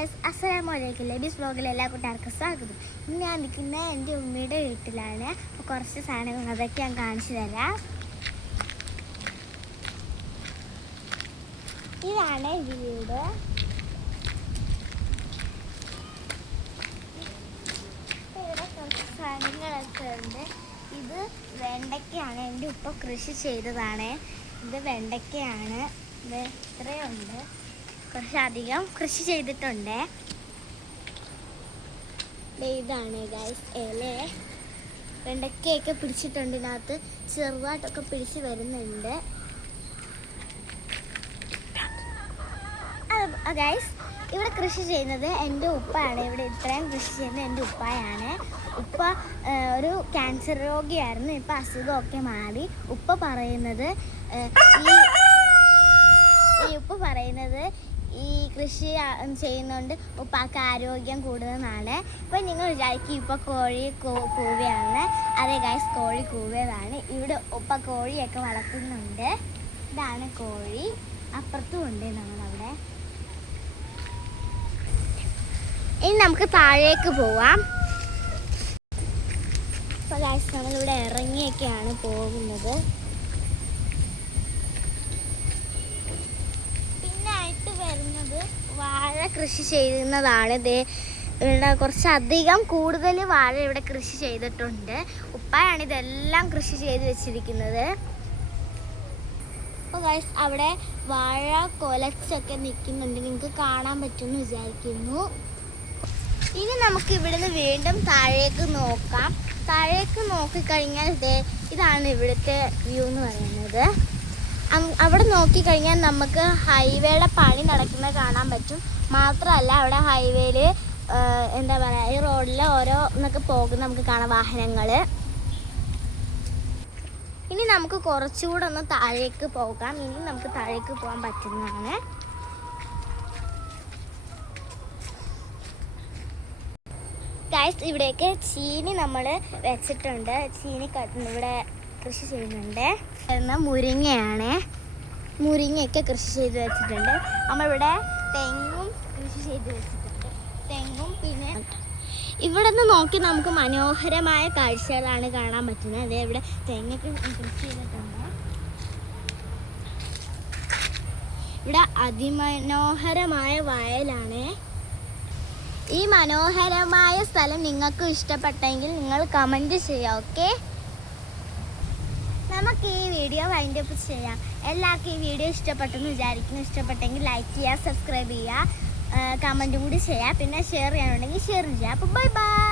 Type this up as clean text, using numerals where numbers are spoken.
Guys, അസ്സലാമലൈക്കും. ലബീസ് വ്ലോഗിൽ എല്ലാ കൂട്ടുകാർക്കും സ്വാഗതം. ഇന്ന് ഞാൻ നിൽക്കുന്നത് എൻ്റെ ഉമ്മയുടെ വീട്ടിലാണ്. അപ്പോൾ കുറച്ച് സാധനങ്ങൾ അതൊക്കെ ഞാൻ കാണിച്ചു തരാം. ഇതാണ് വീട്. ഇവിടെ കുറച്ച് സാധനങ്ങളൊക്കെ ഉണ്ട്. ഇത് വെണ്ടയ്ക്കയാണ്. എൻ്റെ ഉപ്പ കൃഷി ചെയ്തതാണ്. ഇത് വെണ്ടയ്ക്കയാണ്. ഇത് ഇത്രയുണ്ട്. കുറച്ചധികം കൃഷി ചെയ്തിട്ടുണ്ട്. ഇതാണ് ഗൈസ് ഇല. വെണ്ടയ്ക്കയൊക്കെ പിടിച്ചിട്ടുണ്ട്. ഇതിനകത്ത് ചെറുതായിട്ടൊക്കെ പിടിച്ച് വരുന്നുണ്ട്. ഗൈസ്, ഇവിടെ കൃഷി ചെയ്യുന്നത് എൻ്റെ ഉപ്പയാണ്. ഇവിടെ ഇത്രയും കൃഷി ചെയ്യുന്നത് എൻ്റെ ഉപ്പയാണ്. ഉപ്പ ഒരു ക്യാൻസർ രോഗിയായിരുന്നു. ഇപ്പം അസുഖമൊക്കെ മാറി. ഉപ്പ പറയുന്നത് ഈ കൃഷി ചെയ്യുന്നതുകൊണ്ട് ഉപ്പാക്ക് ആരോഗ്യം കൂടുതലാണ്. ഇപ്പം നിങ്ങൾ വിചാരിക്കും ഇപ്പം കോഴി കൂവയാണ്. അതെ ഗൈസ്, കോഴി കൂവതാണ്. ഇവിടെ ഉപ്പ കോഴിയൊക്കെ വളർത്തുന്നുണ്ട്. ഇതാണ് കോഴി. അപ്പുറത്തും ഉണ്ട് നമ്മളവിടെ. ഇനി നമുക്ക് താഴേക്ക് പോവാം. അപ്പോൾ ഗൈസ്, നമ്മളിവിടെ ഇറങ്ങിയൊക്കെയാണ് പോകുന്നത്. വാഴ കൃഷി ചെയ്യുന്നതാണ്. ഇവിടെ കുറച്ചധികം കൂടുതൽ വാഴ ഇവിടെ കൃഷി ചെയ്തിട്ടുണ്ട്. ഉപ്പായാണ് ഇതെല്ലാം കൃഷി ചെയ്ത് വെച്ചിരിക്കുന്നത്. അപ്പോൾ ഗൈസ്, അവിടെ വാഴ കൊലച്ചൊക്കെ നിൽക്കുന്നുണ്ട്. നിങ്ങൾക്ക് കാണാൻ പറ്റുമെന്ന് വിചാരിക്കുന്നു. ഇനി നമുക്ക് ഇവിടുന്ന് വീണ്ടും താഴേക്ക് നോക്കാം. താഴേക്ക് നോക്കിക്കഴിഞ്ഞാൽ ഇതാണ് ഇവിടുത്തെ വ്യൂ എന്ന് പറയുന്നത്. അവിടെ നോക്കിക്കഴിഞ്ഞാൽ നമുക്ക് ഹൈവേയുടെ പണി നടക്കുന്നത് കാണാൻ പറ്റും. മാത്രമല്ല അവിടെ ഹൈവേയിൽ എന്താ പറയുക, ഈ റോഡിൽ ഓരോന്നൊക്കെ പോകുന്ന നമുക്ക് കാണാം വാഹനങ്ങൾ. ഇനി നമുക്ക് കുറച്ചുകൂടെ ഒന്ന് താഴേക്ക് പോകാം. ഇനി നമുക്ക് താഴേക്ക് പോകാൻ പറ്റുന്നതാണ്. ഗൈസ്, ഇവിടെയൊക്കെ ചീനി നമ്മൾ വെച്ചിട്ടുണ്ട്. ചീനി ഇവിടെ കൃഷി ചെയ്യുന്നുണ്ട്. മുരിങ്ങയാണ്. മുരിങ്ങയൊക്കെ കൃഷി ചെയ്ത് വെച്ചിട്ടുണ്ട്. നമ്മളിവിടെ തെങ്ങും കൃഷി ചെയ്ത് വെച്ചിട്ടുണ്ട്. തെങ്ങും പിന്നെ ഇവിടെ നിന്ന് നോക്കി നമുക്ക് മനോഹരമായ കാഴ്ചകളാണ് കാണാൻ പറ്റുന്നത്. അതേ ഇവിടെ തെങ്ങൊക്കെ കൃഷി ചെയ്തിട്ടുണ്ട്. ഇവിടെ അതിമനോഹരമായ വയലാണ്. ഈ മനോഹരമായ സ്ഥലം നിങ്ങൾക്ക് ഇഷ്ടപ്പെട്ടെങ്കിൽ നിങ്ങൾ കമൻറ്റ് ചെയ്യാം. ഓക്കെ, നമുക്ക് ഈ വീഡിയോ വൈൻഡ് അപ്പ് ചെയ്യാം. എല്ലാവർക്കും ഈ വീഡിയോ ഇഷ്ടപ്പെട്ടെന്ന് വിചാരിക്കുന്നു. ഇഷ്ടപ്പെട്ടെങ്കിൽ ലൈക്ക് ചെയ്യുക, സബ്സ്ക്രൈബ് ചെയ്യുക, കമൻറ്റും കൂടി ചെയ്യുക. പിന്നെ ഷെയർ ചെയ്യാനുണ്ടെങ്കിൽ ഷെയർ ചെയ്യുക. അപ്പോൾ ബൈ ബൈ.